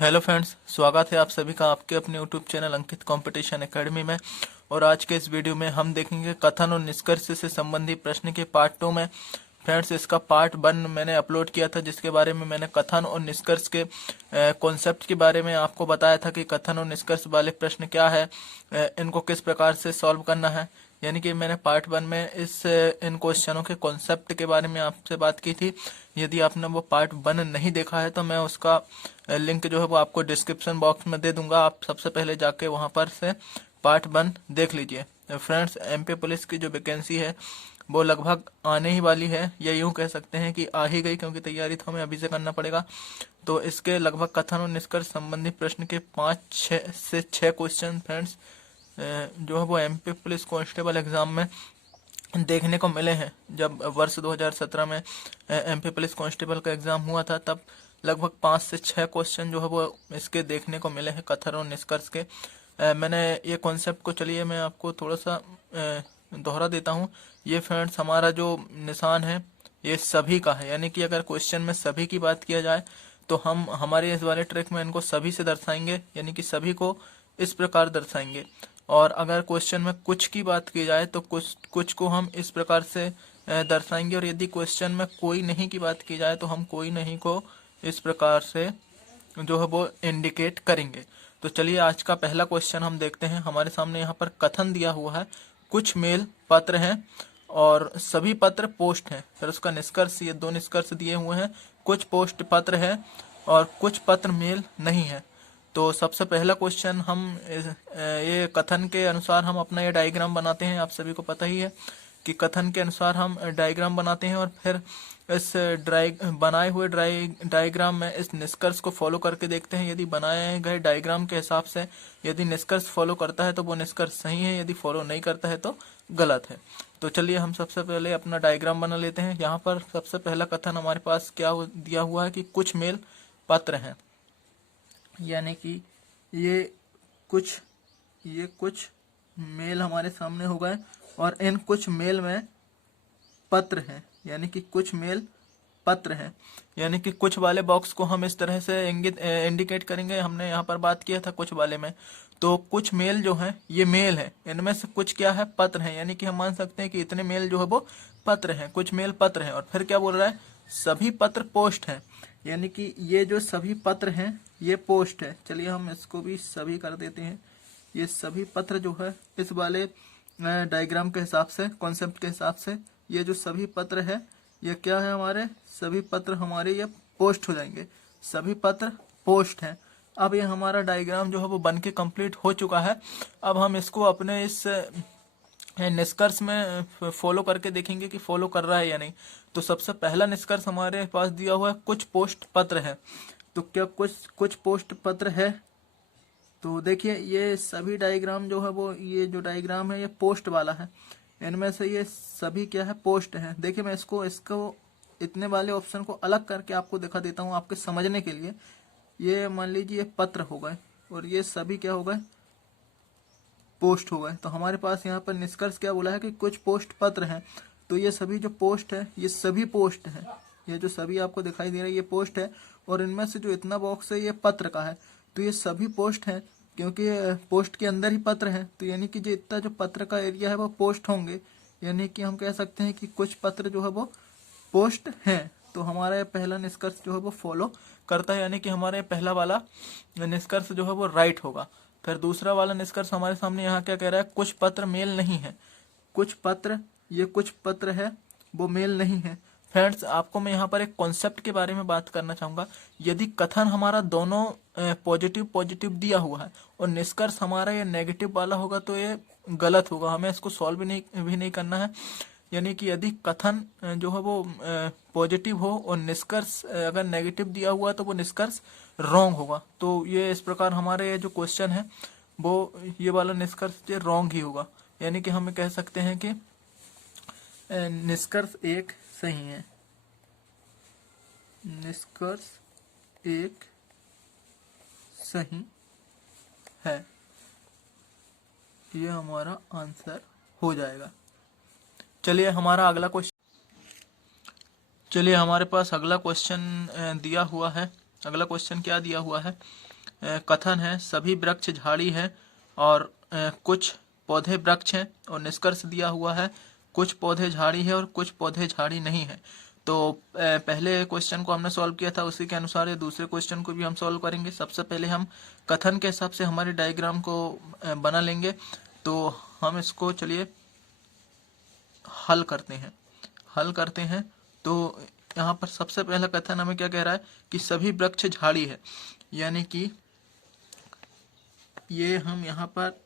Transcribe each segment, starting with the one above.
Hello friends, स्वागत है आप सभी का आपके अपने यूट्यूब चैनल अंकित कंपटीशन एकेडमी में। और आज के इस वीडियो में हम देखेंगे कथन और निष्कर्ष से संबंधित प्रश्न के पार्ट 2 में। फ्रेंड्स, इसका पार्ट 1 मैंने अपलोड किया था, जिसके बारे में मैंने कथन और निष्कर्ष के कॉन्सेप्ट के बारे में आपको बताया था कि कथन और निष्कर्ष वाले प्रश्न क्या है, इनको किस प्रकार से सॉल्व करना है। यानी कि मैंने पार्ट 1 में इन क्वेश्चनों के कॉन्सेप्ट के बारे में आपसे बात की थी। यदि आपने वो पार्ट 1 नहीं देखा है तो मैं उसका लिंक जो है वो आपको डिस्क्रिप्शन बॉक्स में दे दूंगा। आप सबसे पहले जाके वहां पर से पार्ट 1 देख लीजिए। फ्रेंड्स, एमपी पुलिस की जो वैकेंसी है वो लगभग आने ही वाली है, या यूं कह सकते हैं कि आ ही गई, क्योंकि तैयारी तो हमें अभी से करना पड़ेगा। तो इसके लगभग कथन और निष्कर्ष संबंधी प्रश्न के 5 से 6 क्वेश्चन फ्रेंड्स जो है वो एमपी पुलिस कांस्टेबल एग्जाम में देखने को मिले हैं। जब वर्ष 2017 में एमपी पुलिस कांस्टेबल का एग्जाम हुआ था, तब लगभग 5 से 6 क्वेश्चन जो है वो इसके देखने को मिले हैं कथन और निष्कर्ष के। मैंने ये कॉन्सेप्ट को, चलिए मैं आपको थोड़ा सा दोहरा देता हूँ। ये फ्रेंड्स हमारा जो निशान है ये सभी का है, यानी कि अगर क्वेश्चन में सभी की बात किया जाए तो हम हमारे इस वाले ट्रिक में इनको सभी से दर्शाएंगे, यानी कि सभी को इस प्रकार दर्शाएंगे। और अगर क्वेश्चन में कुछ की बात की जाए तो कुछ को हम इस प्रकार से दर्शाएंगे। और यदि क्वेश्चन में कोई नहीं की बात की जाए तो हम कोई नहीं को इस प्रकार से जो है वो इंडिकेट करेंगे। तो चलिए आज का पहला क्वेश्चन हम देखते हैं। हमारे सामने यहाँ पर कथन दिया हुआ है, कुछ मेल पत्र हैं और सभी पत्र पोस्ट हैं। फिर उसका निष्कर्ष, ये 2 निष्कर्ष दिए हुए हैं, कुछ पोस्ट पत्र है और कुछ पत्र मेल नहीं है। तो सबसे पहला क्वेश्चन हम ये कथन के अनुसार हम अपना ये डायग्राम बनाते हैं। आप सभी को पता ही है कि कथन के अनुसार हम डायग्राम बनाते हैं और फिर इस बनाए हुए डायग्राम में इस निष्कर्ष को फॉलो करके देखते हैं। यदि बनाए गए डायग्राम के हिसाब से यदि निष्कर्ष फॉलो करता है तो वो निष्कर्ष सही है, यदि फॉलो नहीं करता है तो गलत है। तो चलिए हम सबसे पहले अपना डायग्राम बना लेते हैं। यहाँ पर सबसे पहला कथन हमारे पास क्या दिया हुआ है कि कुछ मेल पत्र हैं, यानी कि ये कुछ मेल हमारे सामने हो गए और इन कुछ मेल में पत्र हैं, यानी कि कुछ मेल पत्र हैं। यानी कि कुछ वाले बॉक्स को हम इस तरह से इंडिकेट करेंगे। हमने यहाँ पर बात किया था कुछ वाले में, तो कुछ मेल जो है ये मेल है, इनमें से कुछ क्या है, पत्र हैं। यानी कि हम मान सकते हैं कि इतने मेल जो है वो पत्र हैं, कुछ मेल पत्र हैं। और फिर क्या बोल रहा है, सभी पत्र पोस्ट हैं, यानी कि ये जो सभी पत्र हैं ये पोस्ट है। चलिए हम इसको भी सभी कर देते हैं। ये सभी पत्र जो है इस वाले डायग्राम के हिसाब से, कॉन्सेप्ट के हिसाब से, ये जो सभी पत्र है ये क्या है, हमारे सभी पत्र हमारे ये पोस्ट हो जाएंगे। सभी पत्र पोस्ट हैं। अब ये हमारा डायग्राम जो है वो बन के कंप्लीट हो चुका है। अब हम इसको अपने इस निष्कर्ष में फॉलो करके देखेंगे कि फॉलो कर रहा है या नहीं। तो सबसे पहला निष्कर्ष हमारे पास दिया हुआ है, कुछ पोस्ट पत्र है। तो क्या कुछ पोस्ट पत्र है? तो देखिए ये सभी डायग्राम जो है वो, ये जो डायग्राम है ये पोस्ट वाला है। इनमें से ये सभी क्या है, पोस्ट है। देखिए मैं इसको इतने वाले ऑप्शन को अलग करके आपको दिखा देता हूँ आपके समझने के लिए। ये मान लीजिए ये पत्र हो गए और ये सभी क्या हो गए, पोस्ट हो गए। तो हमारे पास यहाँ पर निष्कर्ष क्या बोला है कि कुछ पोस्ट पत्र हैं। तो ये सभी जो पोस्ट है ये सभी पोस्ट है, ये जो सभी आपको दिखाई दे रहा है ये पोस्ट है। और इनमें से जो इतना बॉक्स है ये पत्र का है। तो ये सभी पोस्ट हैं, क्योंकि पोस्ट के अंदर ही पत्र है। तो यानी कि जो इतना जो पत्र का एरिया है वो पोस्ट होंगे, यानी कि हम कह सकते हैं कि कुछ पत्र जो है वो पोस्ट हैं। तो हमारा ये पहला निष्कर्ष जो है वो फॉलो करता है, यानी कि हमारे पहला वाला निष्कर्ष जो है वो राइट होगा। फिर दूसरा वाला निष्कर्ष हमारे सामने यहाँ क्या कह रहा है, कुछ पत्र मेल नहीं है। कुछ पत्र, ये कुछ पत्र है वो मेल नहीं है। फ्रेंड्स, आपको मैं यहाँ पर एक कॉन्सेप्ट के बारे में बात करना चाहूंगा। यदि कथन हमारा दोनों पॉजिटिव पॉजिटिव दिया हुआ है और निष्कर्ष हमारा ये नेगेटिव वाला होगा तो ये गलत होगा, हमें इसको सॉल्व भी नहीं करना है। यानी कि यदि कथन जो है वो पॉजिटिव हो और निष्कर्ष अगर नेगेटिव दिया हुआ तो वो निष्कर्ष रॉन्ग होगा। तो ये इस प्रकार हमारे ये जो क्वेश्चन है वो, ये वाला निष्कर्ष रॉन्ग ही होगा। यानी कि हम कह सकते हैं कि निष्कर्ष एक सही है, निष्कर्ष एक सही है, ये हमारा आंसर हो जाएगा। चलिए हमारा अगला क्वेश्चन, चलिए हमारे पास अगला क्वेश्चन दिया हुआ है। अगला क्वेश्चन क्या दिया हुआ है, कथन है सभी वृक्ष झाड़ी है और कुछ पौधे वृक्ष हैं, और निष्कर्ष दिया हुआ है कुछ पौधे झाड़ी है और कुछ पौधे झाड़ी नहीं है। तो पहले क्वेश्चन को हमने सॉल्व किया था, उसी के अनुसार ये दूसरे क्वेश्चन को भी हम सॉल्व करेंगे। सबसे पहले हम कथन के हिसाब से हमारे डायग्राम को बना लेंगे। तो हम इसको चलिए हल करते हैं। तो यहाँ पर सबसे पहला कथन हमें क्या कह रहा है कि सभी वृक्ष झाड़ी है, यानी कि ये हम यहाँ पर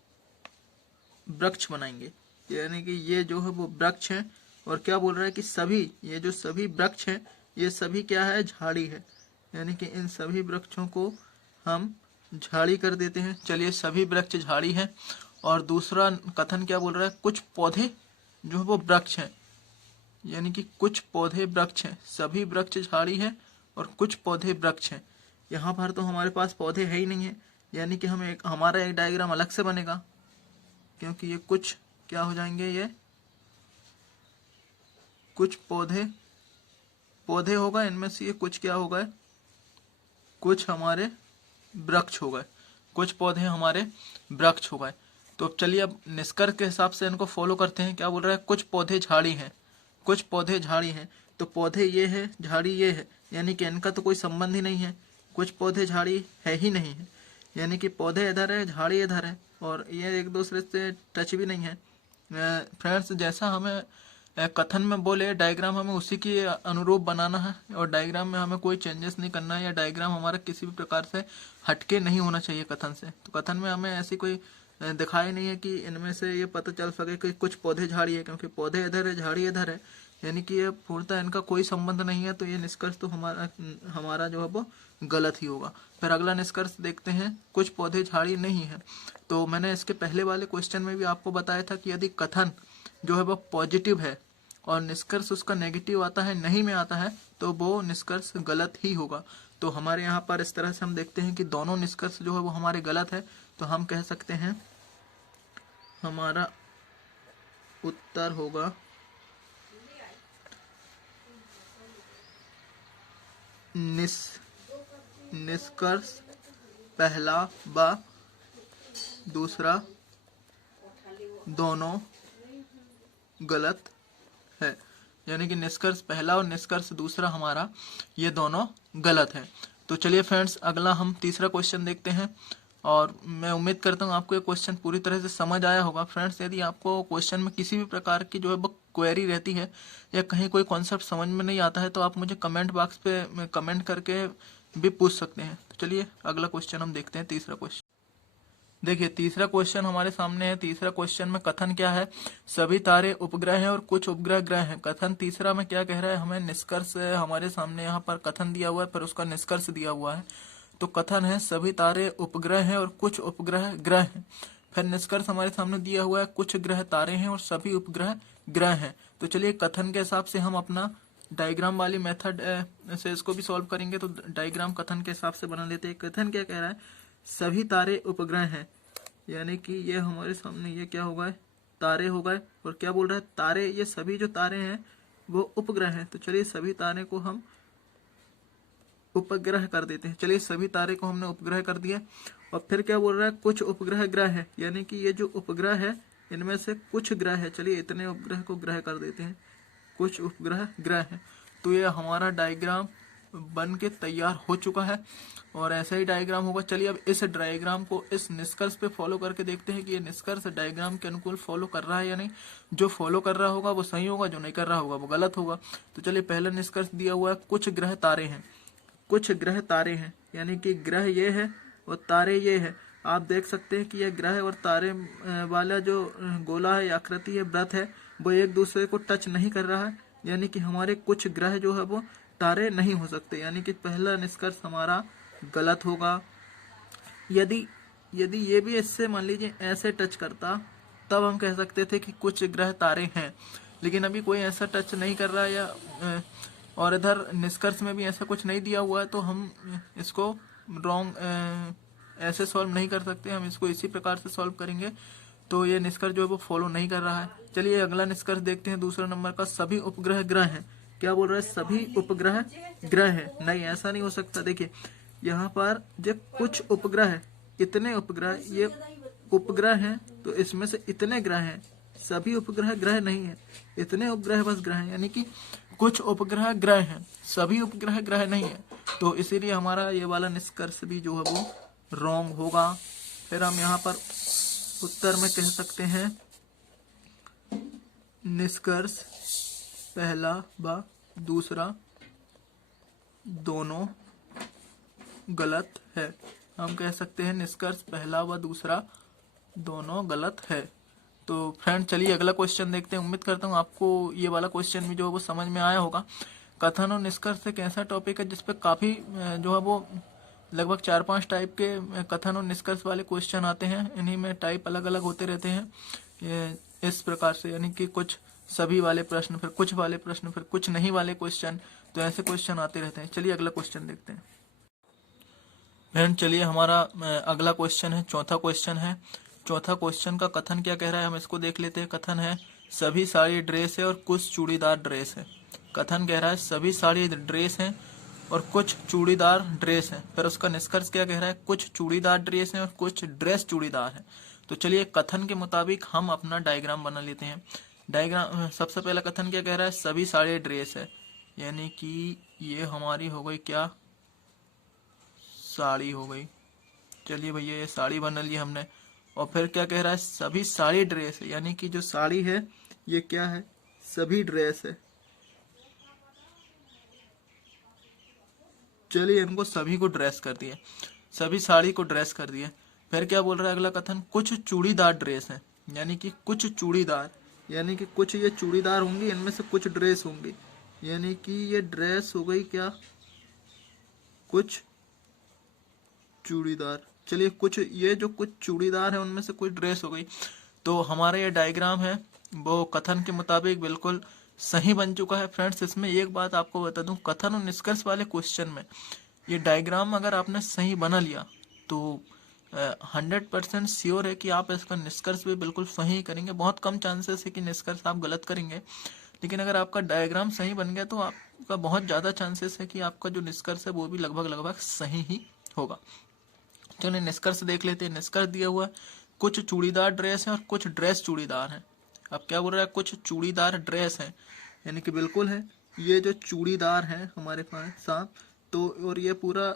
वृक्ष बनाएंगे, यानी कि ये जो है वो वृक्ष है। और क्या बोल रहा है कि सभी, ये जो सभी वृक्ष हैं ये सभी क्या है, झाड़ी है, यानी कि इन सभी वृक्षों को हम झाड़ी कर देते हैं। चलिए सभी वृक्ष झाड़ी है। और दूसरा कथन क्या बोल रहा है, कुछ पौधे जो है वो वृक्ष हैं, यानी कि कुछ पौधे वृक्ष हैं, सभी वृक्ष झाड़ी है और कुछ पौधे वृक्ष हैं। यहाँ पर तो हमारे पास पौधे है ही नहीं है, यानी कि हमारा एक डायग्राम अलग से बनेगा, क्योंकि ये कुछ क्या हो जाएंगे, ये कुछ पौधे होगा, इनमें से ये कुछ क्या होगा, कुछ हमारे वृक्ष हो गए, कुछ पौधे हमारे वृक्ष हो गए। तो चलिए अब निष्कर्ष के हिसाब से इनको फॉलो करते हैं। क्या बोल रहा है, कुछ पौधे झाड़ी हैं, कुछ पौधे झाड़ी हैं। तो पौधे ये है, झाड़ी ये है, यानी कि इनका तो कोई संबंध ही नहीं है, कुछ पौधे झाड़ी है ही नहीं है, यानी कि पौधे इधर है, झाड़ी इधर है, और ये एक दूसरे से टच भी नहीं है। फ्रेंड्स, जैसा हमें कथन में बोले डायग्राम हमें उसी के अनुरूप बनाना है, और डायग्राम में हमें कोई चेंजेस नहीं करना है, या डायग्राम हमारा किसी भी प्रकार से हटके नहीं होना चाहिए कथन से। तो कथन में हमें ऐसी कोई दिखाई नहीं है कि इनमें से ये पता चल सके कि कुछ पौधे झाड़ी है, क्योंकि पौधे इधर है, झाड़ी इधर है, यानी कि ये पूर्णतः इनका कोई संबंध नहीं है। तो ये निष्कर्ष तो हमारा जो है वो गलत ही होगा। फिर अगला निष्कर्ष देखते हैं, कुछ पौधे झाड़ी नहीं है। तो मैंने इसके पहले वाले क्वेश्चन में भी आपको बताया था कि यदि कथन जो है वो पॉजिटिव है और निष्कर्ष उसका नेगेटिव आता है, नहीं में आता है, तो वो निष्कर्ष गलत ही होगा। तो हमारे यहाँ पर इस तरह से हम देखते हैं कि दोनों निष्कर्ष जो है वो हमारे गलत है। तो हम कह सकते हैं हमारा उत्तर होगा निष्कर्ष पहला व दूसरा दोनों गलत है, यानी कि निष्कर्ष पहला और निष्कर्ष दूसरा हमारा ये दोनों गलत है। तो चलिए फ्रेंड्स, अगला हम तीसरा क्वेश्चन देखते हैं, और मैं उम्मीद करता हूँ आपको ये क्वेश्चन पूरी तरह से समझ आया होगा। फ्रेंड्स, यदि आपको क्वेश्चन में किसी भी प्रकार की जो है वो क्वेरी रहती है, या कहीं कोई कॉन्सेप्ट समझ में नहीं आता है, तो आप मुझे कमेंट बॉक्स पे कमेंट करके भी पूछ सकते हैं। तो चलिए अगला क्वेश्चन हम देखते हैं, तीसरा क्वेश्चन। देखिए तीसरा क्वेश्चन हमारे सामने है। तीसरा क्वेश्चन में कथन क्या है, सभी तारे उपग्रह हैं और कुछ उपग्रह ग्रह हैं। कथन तीसरा में क्या कह रहा है, हमें निष्कर्ष हमारे सामने यहाँ पर कथन दिया हुआ है, पर उसका निष्कर्ष दिया हुआ है। तो कथन है सभी तारे उपग्रह हैं और कुछ उपग्रह ग्रह हैं। फिर निष्कर्ष हमारे सामने दिया हुआ है कुछ ग्रह तारे हैं और सभी उपग्रह ग्रह हैं। तो चलिए कथन के हिसाब से हम अपना डायग्राम वाली मेथड से इसको भी सॉल्व करेंगे। तो डायग्राम कथन के हिसाब से बना लेते हैं। कथन क्या कह रहा है, सभी तारे उपग्रह हैं, यानी कि ये हमारे सामने ये क्या होगा, तारे हो गए। और क्या बोल रहा है, तारे, ये सभी जो तारे हैं वो उपग्रह हैं। तो चलिए सभी तारे को हम उपग्रह कर देते हैं। चलिए सभी तारे को हमने उपग्रह कर दिया। और फिर क्या बोल रहा है, कुछ उपग्रह ग्रह है, यानी कि ये जो उपग्रह है इनमें से कुछ ग्रह है। चलिए इतने उपग्रह को ग्रह कर देते हैं, कुछ उपग्रह ग्रह है। तो ये हमारा डायग्राम बन के तैयार हो चुका है, और ऐसा ही डायग्राम होगा। चलिए अब इस डायग्राम को इस निष्कर्ष पे फॉलो करके देखते हैं कि ये निष्कर्ष डायग्राम के अनुकूल फॉलो कर रहा है या नहीं। जो फॉलो कर रहा होगा वो सही होगा, जो नहीं कर रहा होगा वो गलत होगा। तो चलिए पहला निष्कर्ष दिया हुआ है कुछ ग्रह तारे हैं, कुछ ग्रह तारे हैं, यानी कि ग्रह ये है और तारे ये है। आप देख सकते हैं कि यह ग्रह और तारे वाला जो गोला है, आकृति है, वृत्त है, वो एक दूसरे को टच नहीं कर रहा है, यानी कि हमारे कुछ ग्रह जो है वो तारे नहीं हो सकते, यानी कि पहला निष्कर्ष हमारा गलत होगा। यदि ये भी इससे मान लीजिए ऐसे टच करता, तब हम कह सकते थे कि कुछ ग्रह तारे हैं, लेकिन अभी कोई ऐसा टच नहीं कर रहा, या और इधर निष्कर्ष में भी ऐसा कुछ नहीं दिया हुआ है, तो हम इसको रॉन्ग ऐसे सॉल्व नहीं कर सकते। हम इसको इसी प्रकार से सॉल्व करेंगे। तो ये निष्कर्ष जो है वो फॉलो नहीं कर रहा है। चलिए अगला निष्कर्ष देखते हैं, दूसरा नंबर का, सभी उपग्रह ग्रह हैं। क्या बोल रहा है, सभी उपग्रह ग्रह हैं। नहीं, ऐसा नहीं हो सकता। देखिए यहाँ पर जो कुछ उपग्रह है, इतने उपग्रह, ये उपग्रह हैं, तो इसमें से इतने ग्रह हैं, सभी उपग्रह ग्रह नहीं है, इतने उपग्रह बस ग्रह हैं, यानी कि कुछ उपग्रह ग्रह हैं, सभी उपग्रह ग्रह नहीं है। तो इसीलिए हमारा ये वाला निष्कर्ष भी जो है वो रॉन्ग होगा। फिर हम यहाँ पर उत्तर में कह सकते हैं निष्कर्ष पहला व दूसरा दोनों गलत है। हम कह सकते हैं निष्कर्ष पहला व दूसरा दोनों गलत है। तो फ्रेंड चलिए अगला क्वेश्चन देखते हैं। उम्मीद करता हूँ आपको ये वाला क्वेश्चन भी जो है वो समझ में आया होगा। कथन और निष्कर्ष एक ऐसा टॉपिक है जिसपे काफ़ी जो है वो लगभग 4-5 टाइप के कथन और निष्कर्ष वाले क्वेश्चन आते हैं। इन्हीं में टाइप अलग अलग होते रहते हैं ये इस प्रकार से, यानी कि कुछ सभी वाले प्रश्न, फिर कुछ वाले प्रश्न, फिर कुछ नहीं वाले क्वेश्चन, तो ऐसे क्वेश्चन आते रहते हैं। चलिए अगला क्वेश्चन देखते हैं। फ्रेंड चलिए हमारा अगला क्वेश्चन है, चौथा क्वेश्चन है। चौथा क्वेश्चन का कथन क्या कह रहा है हम इसको देख लेते हैं। कथन है सभी साड़ी ड्रेस है और कुछ चूड़ीदार ड्रेस है। कथन कह रहा है सभी साड़ी ड्रेस हैं और कुछ चूड़ीदार ड्रेस है। फिर उसका निष्कर्ष क्या कह रहा है, कुछ चूड़ीदार ड्रेस हैं और कुछ ड्रेस चूड़ीदार है। तो चलिए कथन के मुताबिक हम अपना डायग्राम बना लेते हैं। डायग्राम सबसे पहला कथन क्या कह रहा है, सभी साड़ी ड्रेस है, यानी कि ये हमारी हो गई क्या, साड़ी हो गई। चलिए भैया ये साड़ी बना ली हमने। और फिर क्या कह रहा है, सभी साड़ी ड्रेस है, यानी कि जो साड़ी है ये क्या है, सभी ड्रेस है। चलिए इनको सभी को ड्रेस कर दिए, सभी साड़ी को ड्रेस कर दिए। फिर क्या बोल रहा है अगला कथन, कुछ चूड़ीदार ड्रेस है, यानी कि कुछ चूड़ीदार, यानी कि कुछ ये चूड़ीदार होंगी, इनमें से कुछ ड्रेस होंगी, यानी कि ये ड्रेस हो गई क्या, कुछ चूड़ीदार। चलिए कुछ ये जो कुछ चूड़ीदार है उनमें से कुछ ड्रेस हो गई। तो हमारा ये डायग्राम है वो कथन के मुताबिक बिल्कुल सही बन चुका है। फ्रेंड्स इसमें एक बात आपको बता दूं, कथन और निष्कर्ष वाले क्वेश्चन में ये डायग्राम अगर आपने सही बना लिया तो 100% श्योर है कि आप इसका निष्कर्ष भी बिल्कुल सही करेंगे। बहुत कम चांसेस है कि निष्कर्ष आप गलत करेंगे, लेकिन अगर आपका डायग्राम सही बन गया तो आपका बहुत ज़्यादा चांसेस है कि आपका जो निष्कर्ष है वो भी लगभग सही ही होगा। चलिए निष्कर्ष देख लेते हैं। निष्कर्ष दिया हुआ है कुछ चूड़ीदार ड्रेस है और कुछ ड्रेस चूड़ीदार है। अब क्या बोल रहा है, कुछ चूड़ीदार ड्रेस है, यानी कि बिल्कुल है ये जो चूड़ीदार है हमारे पास साथ, तो और ये पूरा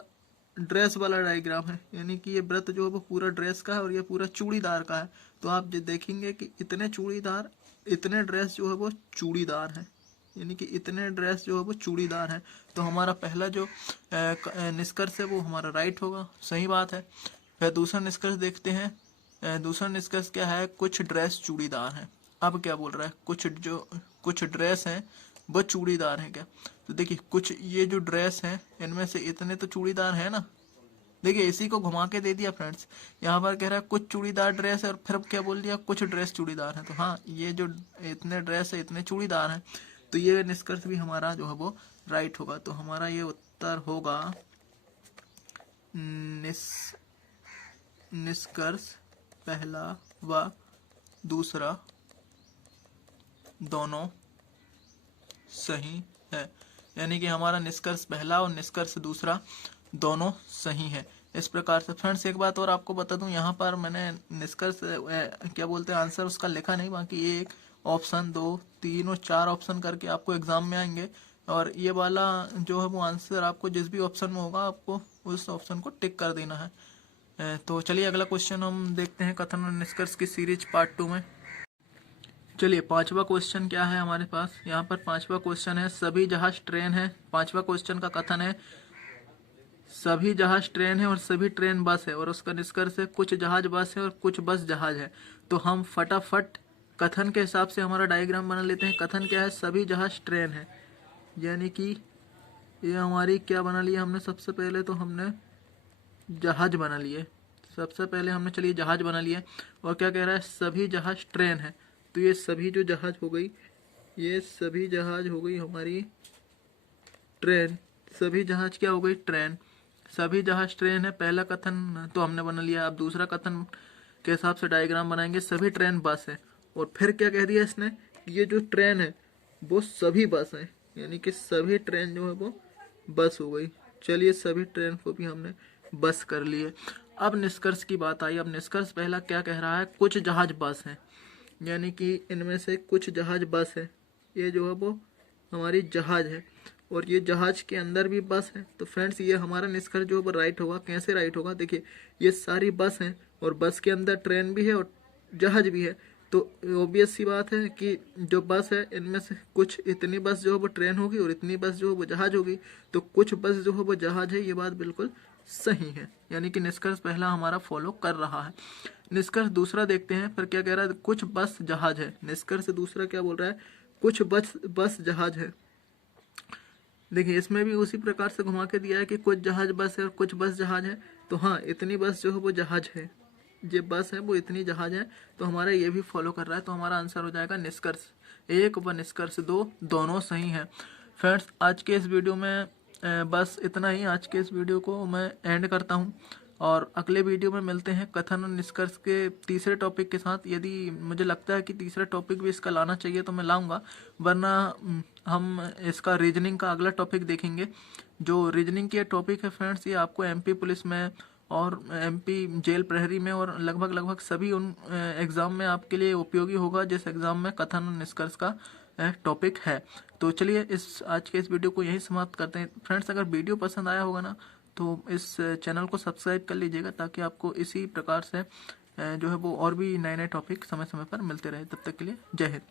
ड्रेस वाला डायग्राम है, यानी कि ये व्रत जो है वो पूरा ड्रेस का है और ये पूरा चूड़ीदार का है। तो आप देखेंगे कि इतने चूड़ीदार, इतने ड्रेस जो है वो चूड़ीदार है, यानी कि इतने ड्रेस जो है वो चूड़ीदार है। तो हमारा पहला जो निष्कर्ष है वो हमारा राइट होगा, सही बात है। फिर दूसरा निष्कर्ष देखते हैं। दूसरा निष्कर्ष क्या है, कुछ ड्रेस चूड़ीदार है। अब क्या बोल रहा है, कुछ ड्रेस हैं वो चूड़ीदार है क्या। तो देखिए कुछ ये जो ड्रेस हैं इनमें से इतने तो चूड़ीदार है ना। देखिए इसी को घुमा के दे दिया फ्रेंड्स, यहाँ पर कह रहा है कुछ चूड़ीदार ड्रेस है और फिर क्या बोल दिया, कुछ ड्रेस चूड़ीदार है। तो हाँ ये जो इतने ड्रेस है इतने चूड़ीदार हैं, तो ये निष्कर्ष भी हमारा जो है वो राइट होगा। तो हमारा ये उत्तर होगा निष्कर्ष पहला व दूसरा दोनों सही है, यानी कि हमारा निष्कर्ष पहला और निष्कर्ष दूसरा दोनों सही है। इस प्रकार से फ्रेंड्स एक बात और आपको बता दूं, यहाँ पर मैंने निष्कर्ष क्या बोलते हैं आंसर उसका लिखा नहीं, बाकी एक ऑप्शन 2, 3 और 4 ऑप्शन करके आपको एग्जाम में आएंगे, और ये वाला जो है वो आंसर आपको जिस भी ऑप्शन में होगा आपको उस ऑप्शन को टिक कर देना है। तो चलिए अगला क्वेश्चन हम देखते हैं कथन और निष्कर्ष की सीरीज पार्ट 2 में। चलिए पांचवा क्वेश्चन क्या है हमारे पास, यहाँ पर पांचवा क्वेश्चन है सभी जहाज ट्रेन है। पांचवा क्वेश्चन का कथन है सभी जहाज ट्रेन है और सभी ट्रेन बस है, और उसका निष्कर्ष है कुछ जहाज बस है और कुछ बस जहाज है। तो हम फटाफट कथन के हिसाब से हमारा डायग्राम बना लेते हैं। कथन क्या है, सभी जहाज ट्रेन है, यानी कि ये हमारी क्या बना लिया हमने, सबसे पहले तो हमने जहाज बना लिए, सबसे पहले हमने चलिए जहाज बना लिया। और क्या कह रहा है, सभी जहाज ट्रेन है, तो ये सभी जो जहाज हो गई, ये सभी जहाज हो गई हमारी ट्रेन। सभी जहाज क्या हो गई, ट्रेन। सभी जहाज ट्रेन है, पहला कथन तो हमने बना लिया। अब दूसरा कथन के हिसाब से डायग्राम बनाएंगे, सभी ट्रेन बस है। और फिर क्या कह दिया इसने, ये जो ट्रेन है वो सभी बस है, यानी कि सभी ट्रेन जो है वो बस हो गई। चलिए सभी ट्रेन को भी हमने बस कर लिए। अब निष्कर्ष की बात आई। अब निष्कर्ष पहला क्या कह रहा है, कुछ जहाज बस हैं, यानी कि इनमें से कुछ जहाज बस है। ये जो है वो हमारी जहाज है और ये जहाज के अंदर भी बस है। तो फ्रेंड्स ये हमारा निष्कर्ष जो है वो राइट होगा। कैसे राइट होगा, देखिए ये सारी बस हैं और बस के अंदर ट्रेन भी है और जहाज भी है। तो ऑब्वियस सी बात है कि जो बस है इनमें से कुछ, इतनी बस जो है वो ट्रेन होगी और इतनी बस जो है वो जहाज होगी। तो कुछ बस जो है वो जहाज है, ये बात बिल्कुल सही है, यानी कि निष्कर्ष पहला हमारा फॉलो कर रहा है। निष्कर्ष दूसरा देखते हैं, फिर क्या कह रहा है, कुछ बस जहाज है। निष्कर्ष दूसरा क्या बोल रहा है, कुछ बस जहाज है। देखिए इसमें भी उसी प्रकार से घुमा के दिया है कि कुछ जहाज बस है और कुछ बस जहाज है। तो हाँ, इतनी बस जो है वो जहाज है, ये बस है वो इतनी जहाज है। तो हमारा ये भी फॉलो कर रहा है। तो हमारा आंसर हो जाएगा निष्कर्ष 1 व निष्कर्ष 2 दोनों सही हैं। फ्रेंड्स आज के इस वीडियो में बस इतना ही। आज के इस वीडियो को मैं एंड करता हूँ और अगले वीडियो में मिलते हैं कथन और निष्कर्ष के तीसरे टॉपिक के साथ। यदि मुझे लगता है कि तीसरा टॉपिक भी इसका लाना चाहिए तो मैं लाऊंगा, वरना हम इसका रीजनिंग का अगला टॉपिक देखेंगे। जो रीजनिंग के टॉपिक है फ्रेंड्स, ये आपको एमपी पुलिस में और एमपी जेल प्रहरी में और लगभग सभी उन एग्ज़ाम में आपके लिए उपयोगी होगा जिस एग्ज़ाम में कथन और निष्कर्ष का टॉपिक है। तो चलिए आज के इस वीडियो को यही समाप्त करते हैं। फ्रेंड्स अगर वीडियो पसंद आया होगा ना तो इस चैनल को सब्सक्राइब कर लीजिएगा, ताकि आपको इसी प्रकार से जो है वो और भी नए नए टॉपिक समय समय पर मिलते रहे। तब तक के लिए जय हिंद।